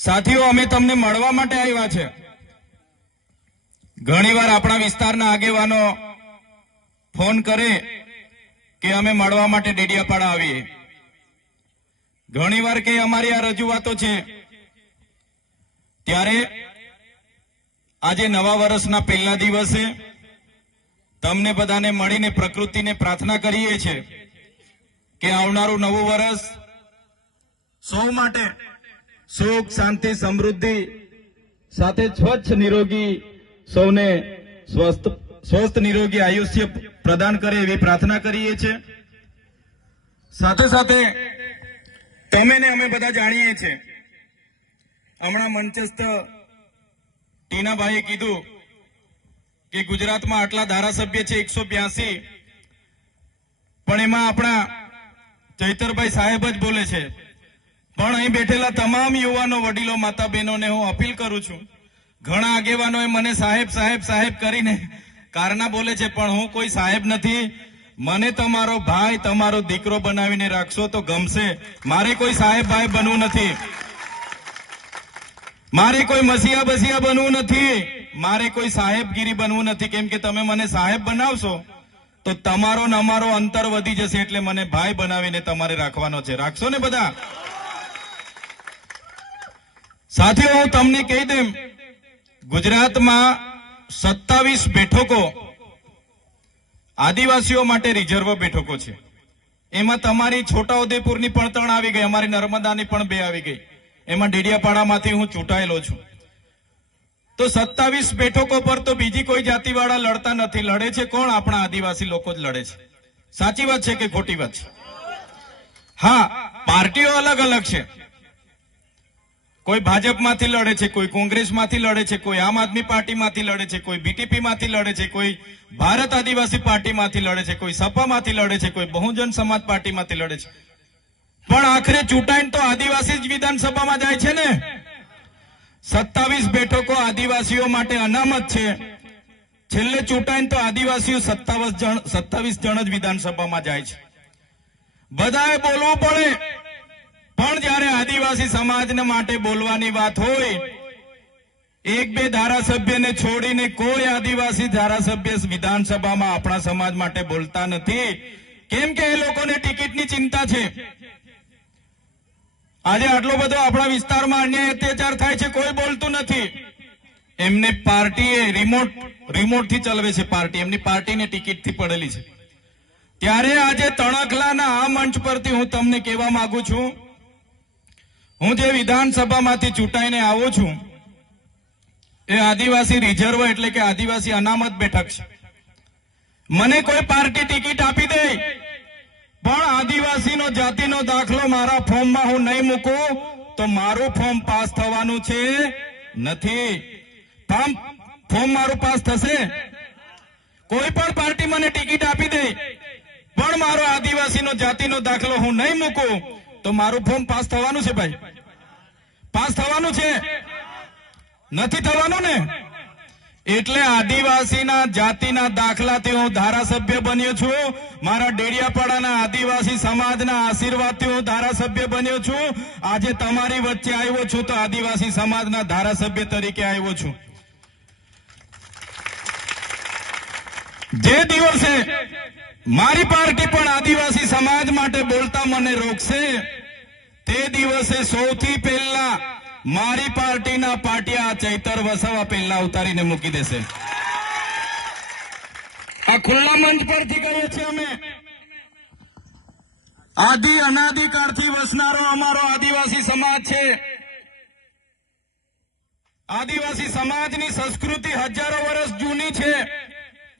સાથીઓ, અમે તમને મળવા માટે આવ્યા છે। ઘણીવાર આપણા વિસ્તારના આગેવાનો ફોન કરે કે અમે મળવા માટે ડેડિયાપાડા આવીએ। ઘણીવાર કે અમારી આ રજૂઆતો છે, ત્યારે આજે નવા વર્ષના પહેલા દિવસે તમને બધાને મળીને પ્રકૃતિને પ્રાર્થના કરીએ છીએ કે આવનારું નવું વર્ષ સૌ માટે સુખ, શાંતિ, સમૃદ્ધિ સાથે સ્વચ્છ નિરોગી સૌને સ્વસ્થ નિરોગી આયુષ્ય પ્રદાન કરે એવી પ્રાર્થના કરીએ છીએ। સાથે સાથે તમે ને અમે બધા જાણીએ છીએ, હમણાં મંચસ્થ ટીનાભાઈએ કીધું કે ગુજરાતમાં આટલા ધારાસભ્ય છે 182, પણ એમાં આપણા ચૈતરભાઈ સાહેબ જ બોલે છે। પણ અહીં બેઠેલા તમામ યુવાનો, વડીલો, માતા બહેનોને હું અપીલ કરું છું, ઘણા આગેવાનોએ મને સાહેબ સાહેબ સાહેબ કરીને કારના બોલે છે, પણ હું કોઈ સાહેબ નથી। મને તમારો ભાઈ, તમારો દીકરો બનાવીને રાખશો તો ગમશે। મારે કોઈ સાહેબ ભાઈ બનવું નથી, મારે કોઈ મસીહા બસિયા બનવું નથી, મારે કોઈ સાહેબગીરી બનવું નથી। કેમ કે તમે મને સાહેબ બનાવશો તો તમારો ને અમારો અંતર વધી જશે, એટલે મને ભાઈ બનાવીને તમારે રાખવાનો છે। રાખશો ને બધા? સાથીઓ, હું તમને કહી દઉં, ગુજરાતમાં 27 બેઠકો આદિવાસીઓ માટે રિઝર્વ બેઠકો છે। એમાં તમારી છોટાઉદેપુરની પણ 3 આવી ગઈ, અમારી નર્મદાની પણ 2 આવી ગઈ, એમાં ડેડિયાપાડામાંથી હું ચૂંટાયેલો છું। તો 27 બેઠકો પર તો બીજી કોઈ જાતિવાળા લડતા નથી, લડે છે કોણ? આપણા આદિવાસી લોકો જ લડે છે। સાચી વાત છે કે ખોટી વાત છે? હા, પાર્ટીઓ અલગ અલગ છે, કોઈ ભાજપમાંથી લડે છે, કોઈ કોંગ્રેસમાંથી લડે છે, કોઈ આમ આદમી પાર્ટીમાંથી લડે છે, કોઈ બીટીપીમાંથી લડે છે, કોઈ ભારત આદિવાસી પાર્ટીમાંથી લડે છે, કોઈ સપામાંથી લડે છે, કોઈ બહુજન સમાજ પાર્ટીમાંથી લડે છે, પણ આખરે ચૂંટાઈને તો આદિવાસી જ વિધાનસભામાં જાય છે ને। 27 બેઠકો આદિવાસીઓ માટે અનામત છે, છેલ્લે ચૂંટાઈને તો આદિવાસીઓ 27 જણ જ વિધાનસભામાં જાય છે। બધાએ બોલવું પડે, પણ જ્યારે આદિવાસી સમાજને માટે બોલવાની વાત હોય, 1-2 ધારાસભ્યને છોડીને કોઈ આદિવાસી ધારાસભ્ય વિધાનસભામાં આપણા સમાજ માટે બોલતા નથી, કેમ કે એ લોકોને ટિકિટની ચિંતા છે। આજે આટલો બધો આપણા વિસ્તારમાં અન્યાય અત્યાચાર થાય છે, કોઈ બોલતું નથી। એમને પાર્ટીએ રિમોટથી ચલાવે છે, પાર્ટી એમની પાર્ટીને ટિકિટથી પડેલી છે। ત્યારે આજે તણખલાના આ મંચ પરથી હું તમને કહેવા માંગુ છું, હું જે વિધાનસભામાંથી ચૂંટાઈને આવું છું એ આદિવાસી રિઝર્વ એટલે કે આદિવાસી અનામત બેઠક છે। મને કોઈ પાર્ટી ટિકિટ આપી દે, પણ આદિવાસીનો જાતિનો દાખલો મારા ફોર્મમાં હું નહીં મૂકું તો મારું ફોર્મ પાસ થવાનું છે નથી। ફોર્મ મારું પાસ થશે? કોઈ પણ પાર્ટી મને ટિકિટ આપી દે, પણ મારો આદિવાસીનો જાતિનો દાખલો હું નહીં મૂકું તો મારું ફોર્મ પાસ થવાનું છે? ભાઈ, પાસ થવાનું છે? નથી થવાનું ને? એટલે આદિવાસીના જાતિના દાખલાથી હું ધારાસભ્ય બન્યો છું, મારા ડેડિયાપાડાના આદિવાસી સમાજના આશીર્વાદથી હું ધારાસભ્ય બન્યો છું। આજે તમારી વચ્ચે આવ્યો છું તો આદિવાસી સમાજના ધારાસભ્ય તરીકે આવ્યો છું। જે દિવસે મારી પાર્ટી પણ આદિવાસી સમાજ માટે બોલતા મને રોકશે, તે દિવસે સૌથી પહેલા મારી પાર્ટીના પાટિયા ચૈતર વસાવા પહેલા ઉતારીને મૂકી દેશે। આ ખુલ્લા મંચ પરથી કહીએ છીએ અમે, આદિ અનાદિકાળથી વસનારો અમારો આદિવાસી સમાજ છે। આદિવાસી સમાજની સંસ્કૃતિ હજારો વર્ષ જૂની છે।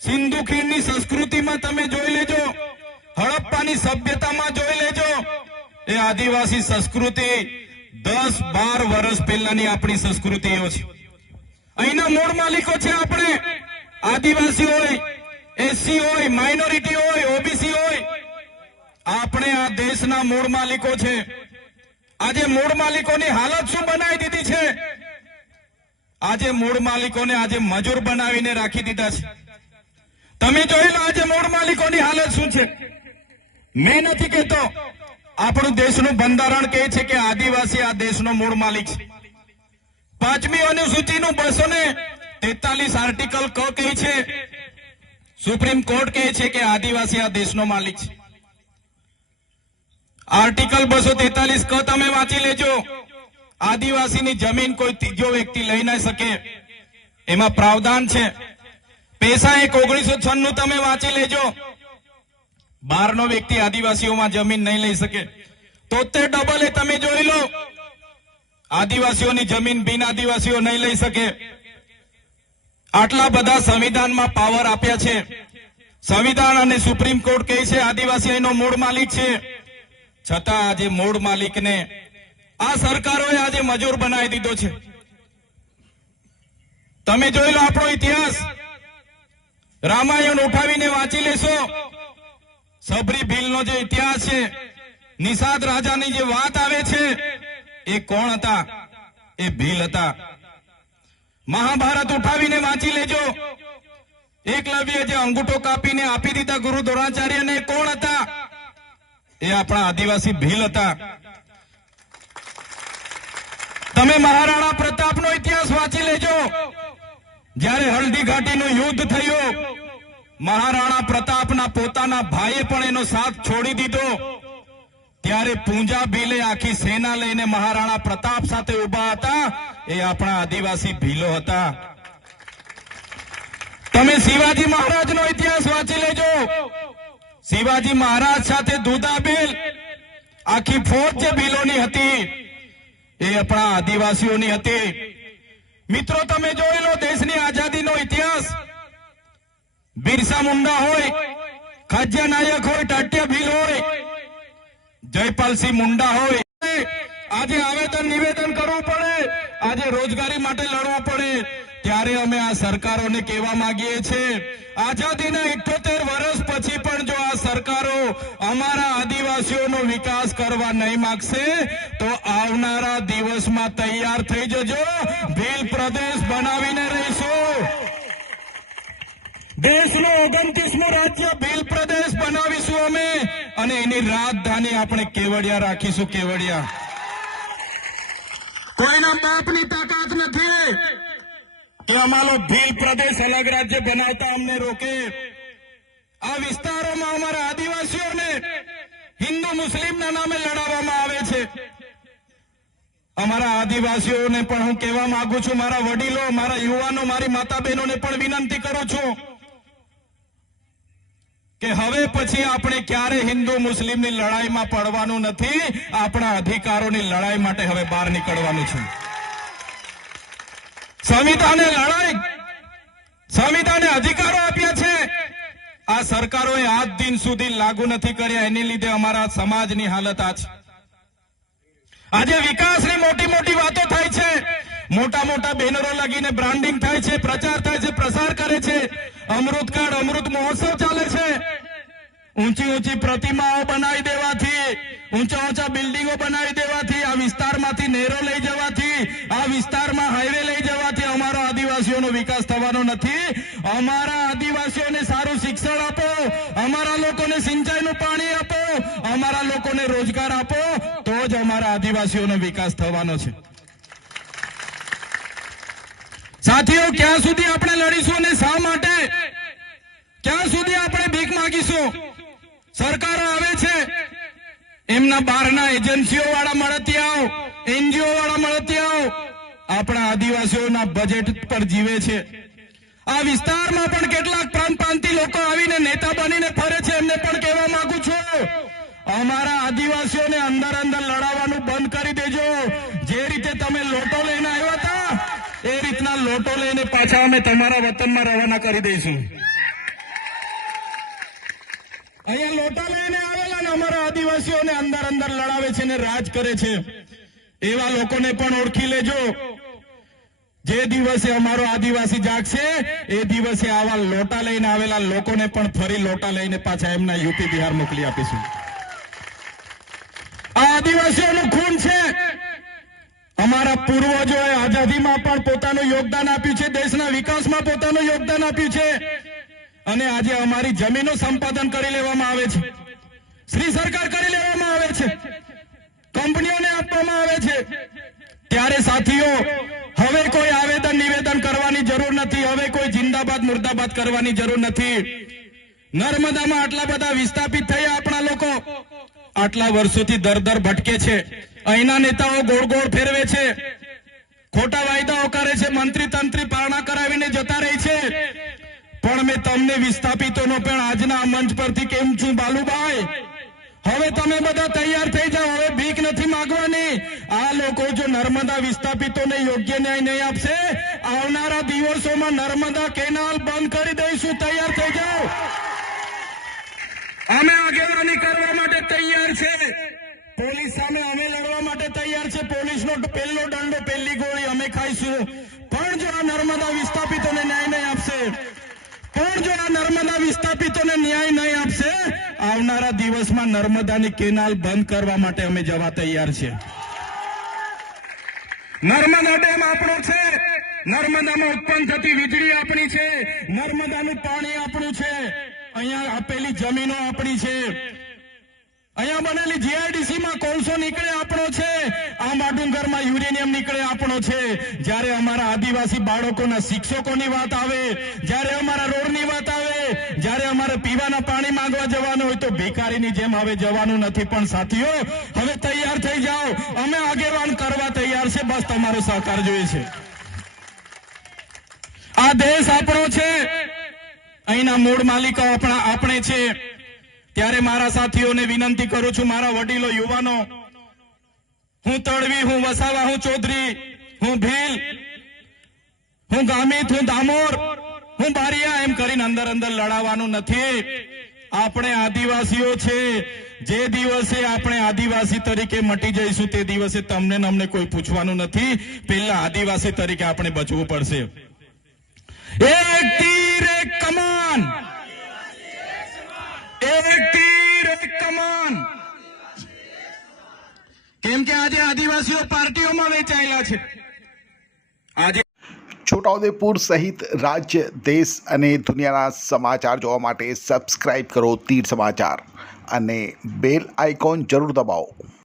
સિંધુ ખીણની સંસ્કૃતિમાં તમે જોઈ લેજો, હડપ્પાની સભ્યતામાં જોઈ લેજો, એ આદિવાસી સંસ્કૃતિ 10-12 વર્ષ પહેલાની આપણી સંસ્કૃતિઓ છે। અહીંના મૂળ માલિકો છે આપણે, આદિવાસી હોય, એસસી હોય, માઇનોરિટી હોય, ઓબીસી હોય, આપણે આ દેશના મૂળ માલિકો છે। આજે મૂળ માલિકોની હાલત શું બનાવી દીધી છે? આજે મૂળ માલિકોને આજે મજૂર બનાવીને રાખી દીધા છે। તમે જોઈ લો આજે મૂળ માલિકોની હાલત શું છે। મેં નથી કહેતો, આપણું દેશનું બંધારણ કહે છે કે આદિવાસી આ દેશનો મૂળ માલિક છે। પાંચમી અનુસૂચિનું 243 આર્ટિકલ ક કહે છે, સુપ્રીમ કોર્ટ કહે છે કે આદિવાસી આ દેશનો માલિક છે. આર્ટિકલ 243 ક તમે વાંચી લેજો. આદિવાસીની જમીન કોઈ ત્રીજો વ્યક્તિ લઈ ન શકે, એમાં પ્રાવધાન છે. પેશા એક 1996 તમે વાંચી લેજો. 12નો વ્યક્તિ આદિવાસીઓમાં જમીન નહીં લઈ શકે. 73 તમે જોઈ લો, આદિવાસીઓની જમીન બિન આદિવાસીઓ નહીં લઈ શકે. આટલા બધા સંવિધાનમાં પાવર આપ્યા છે. સંવિધાન અને સુપ્રીમ કોર્ટ કહે છે આદિવાસી એનો મૂળ માલિક છે. છતાં આજે મૂળ માલિકને આ સરકારોએ આજે મજૂર બનાવી દીધો છે. તમે જોઈ લો આપણો ઇતિહાસ, રામાયણ ઉઠાવીને વાંચી લેશો. સબરી ભીલનો જે ઇતિહાસ છે, નિષાદ રાજાની જે વાત આવે છે, એ કોણ હતા? એ ભીલ હતા. મહાભારત ઉઠાવીને વાંચી લેજો. એકલવ્ય જે અંગૂઠો કાપીને આપી દીધા ગુરુ દ્રોણાચાર્યને, કોણ હતા? એ આપણા આદિવાસી ભીલ હતા. તમે મહારાણા પ્રતાપનો ઇતિહાસ વાંચી લેજો. જ્યારે હલ્દી ઘાટીનું યુદ્ધ થયું, મહારાણા પ્રતાપના પોતાના ભાઈએ પણ એનો સાથ છોડી દીધો. ત્યારે પૂંજા ભીલે આખી સેના લઈને મહારાણા પ્રતાપ સાથે ઉભા હતા. એ આપણા આદિવાસી ભીલો હતા. તમે શિવાજી મહારાજનો ઇતિહાસ વાંચી લેજો. શિવાજી મહારાજ સાથે દુધાબેલ, આખી ફોજ જે ભીલોની હતી, એ આપણા આદિવાસીઓની હતી. મિત્રો તમે જોઈ લો દેશની આઝાદીનો ઇતિહાસ. બિરસા મુંડા હોય, ખાજ્યા નાયક હોય, ટાટિયા ભીલ હોય, જયપાલસિંહ મુંડા હોય, આજે આવેદન નિવેદન કરવું પડે, આજે રોજગારી માટે લડવું પડે. ત્યારે અમે આ સરકારોને કહેવા માંગીએ છીએ, આઝાદીના 78 વર્ષ પછી પણ જો આ સરકારો અમારા આદિવાસીઓનો વિકાસ કરવા નહીં માંગશે તો આવનારા દિવસમાં તૈયાર થઈ જજો. ભીલ પ્રદેશ બનાવીને રહીશું. દેશનું 29મું રાજ્ય ભીલ પ્રદેશ બનાવીશું અમે, અને એની રાજધાની આપણે કેવડિયા રાખીશું. કેવડિયા. કોઈના બાપની તાકાત નથી કે અમારો ભીલ પ્રદેશ અલગ રાજ્ય બનાવતા અમને રોકે. આ વિસ્તારોમાં અમારા આદિવાસીઓને હિન્દુ મુસ્લિમના નામે લડાવવામાં આવે છે. અમારા આદિવાસીઓને પણ હું કહેવા માંગુ છું, મારા વડીલો, મારા યુવાનો, મારી માતા બહેનોને પણ વિનંતી કરું છું કે હવે પછી આપણે ક્યારે હિન્દુ મુસ્લિમની લડાઈમાં પડવાનું નથી. આપણા અધિકારોની લડાઈ માટે હવે બહાર નીકળવાનું છે. સંવિધાને અધિકારો આપ્યા છે, આ સરકારોએ આજ દિન સુધી લાગુ નથી કર્યા. એની લીધે અમારા સમાજની હાલત આ છે. આજે વિકાસની મોટી મોટી વાતો થાય છે, મોટા મોટા બેનરો લાગીને બ્રાન્ડિંગ થાય છે, પ્રચાર થાય છે, પ્રસાર કરે છે. અમૃતકાળ, અમૃત મહોત્સવ ચાલે છે. ઊંચી ઊંચી પ્રતિમાઓ બનાવી દેવાથી, ઊંચા ઊંચા બિલ્ડિંગો બનાવી દેવાથી, આ વિસ્તારમાંથી નહેરો લઈ જવાથી, આ વિસ્તારમાં હાઈવે લઈ જવાથી અમારો આદિવાસીઓનો વિકાસ થવાનો નથી. અમારા આદિવાસીઓને સારું શિક્ષણ આપો, અમારા લોકોને સિંચાઈનું પાણી આપો, અમારા લોકોને રોજગાર આપો, તો જ અમારા આદિવાસીઓનો વિકાસ થવાનો છે. સાથીઓ, ક્યાં સુધી આપણે લડીશું અને શા માટે? ક્યાં સુધી આપણે ભીખ માંગીશું? સરકારો આવે છે, એમના બહારના એજન્સીઓ વાળા મળતિયાઓ, એનજીઓ વાળા મળતિયાઓ આપણા આદિવાસીઓના બજેટ પર જીવે છે. આ વિસ્તારમાં પણ કેટલાક પ્રાંતિ લોકો આવીને નેતા બનીને ફરે છે. એમને પણ કહેવા માંગુ છું, અમારા આદિવાસીઓને અંદર અંદર લડાવવાનું બંધ કરી દેજો. જે રીતે તમે લોટો લઈને આવ્યા હતા, એ રીતના લોટો લઈને પાછા અમે તમારા વતનમાં રવાના કરી દઈશું. અહીંયા લોટા લઈને આવેલા ને અમારા આદિવાસીઓને અંદર અંદર લડાવે છે ને રાજ કરે છે. એવા લોકોને પણ ઓળખી લેજો. જે દિવસે અમારો આદિવાસી જાગશે, એ દિવસે આવા લોટા લઈને આવેલા લોકોને પણ ફરી લોટા લઈને પાછા એમના યુપી બિહાર મોકલી આપીશું. આ આદિવાસીઓનું ખૂન છે. અમારા પૂર્વજોએ આઝાદીમાં પણ પોતાનું યોગદાન આપ્યું છે, દેશના વિકાસમાં પોતાનું યોગદાન આપ્યું છે, અને આજે અમારી જમીનો સંપાદન કરી લેવામાં આવે છે, શ્રી સરકાર કરી લેવામાં આવે છે, કંપનીઓને આપવામાં આવે છે. ત્યારે સાથીઓ, હવે જિંદાબાદ મુર્દાબાદ કરવાની જરૂર નથી. નર્મદામાં આટલા બધા વિસ્થાપિત થયા આપણા લોકો, આટલા વર્ષોથી દર દર ભટકે છે. અહીંના નેતાઓ ગોળ ગોળ ફેરવે છે, ખોટા વાયદાઓ કરે છે, મંત્રી તંત્રી પારણા કરાવીને જતા રહે છે. પણ મેં તમને વિસ્થાપિતોનો પણ આજના આ મંચ પરથી કેમ છું બાલુભાઈ, હવે તમે બધા તૈયાર થઈ જાઓ. હવે ભીખ નથી માંગવાની. આ લોકો જો નર્મદા વિસ્થાપિતોને યોગ્ય ન્યાય નહીં આપશે, આવનારા દિવસોમાં નર્મદા કેનાલ બંધ કરી દઈશું. તૈયાર થઈ જાઓ. અમે આગેવાની કરવા માટે તૈયાર છે. પોલીસ સામે અમે લડવા માટે તૈયાર છે. પોલીસનો પહેલો દંડો, પહેલી ગોળી અમે ખાઈશું. પણ જો આ નર્મદા વિસ્થાપિતોને ન્યાય નહીં આપશે, આવનારા દિવસમાં નર્મદાની કેનાલ બંધ કરવા માટે અમે જવા તૈયાર છે. નર્મદા ડેમ આપણો છે, નર્મદામાં ઉત્પન્ન થતી વીજળી આપણી છે, નર્મદાનું પાણી આપણું છે, અહીંયા આપેલી જમીનો આપણી છે, અહીંયા બનેલી જીઆઈડીસીમાં કોલસો નીકળે આપણો છે, આ માડુંગરમાં યુરેનિયમ નીકળે આપણો છે. જ્યારે અમારા આદિવાસી બાળકોના શિક્ષકોની વાત આવે, જ્યારે અમારા રોડની વાત આવે, જ્યારે અમારે પીવાના પાણી માંગવા જવાનું હોય તો ભિખારીની જેમ હવે જવાનું નથી. પણ સાથીઓ, હવે તૈયાર થઈ જાઓ. અમે આગેવાન કરવા તૈયાર છે. બસ તમારો સહકાર જોઈએ છે. આ દેશ આપણો છે, અહીંના મૂળ માલિકો આપણે છે. ત્યારે મારા સાથીઓને વિનંતી કરું છું, મારા વડીલો, યુવાનો, હું તડવી, હું વસાવા, હું ચૌધરી, હું ભીલ, હું ગામિત, હું દામોર, હું બારિયા એમ કરીને અંદર અંદર લડાવવાનું નથી. આપણે આદિવાસીઓ છે. જે દિવસે આપણે આદિવાસી તરીકે મટી જઈશું તે દિવસે તમને ને અમને કોઈ પૂછવાનું નથી. પહેલા આદિવાસી તરીકે આપણે બચવું પડશે. એક તીર એક કમાન, એક તીર એક કમાન. કેમ કે આજે આદિવાસીઓ પાર્ટીઓમાં વેચાયેલા છે. આજે છોટાઉદેપુર સહિત રાજ્ય, દેશ અને દુનિયાના સમાચાર જોવા માટે સબસ્ક્રાઇબ કરો તીર સમાચાર અને બેલ આઇકોન જરૂર દબાવો.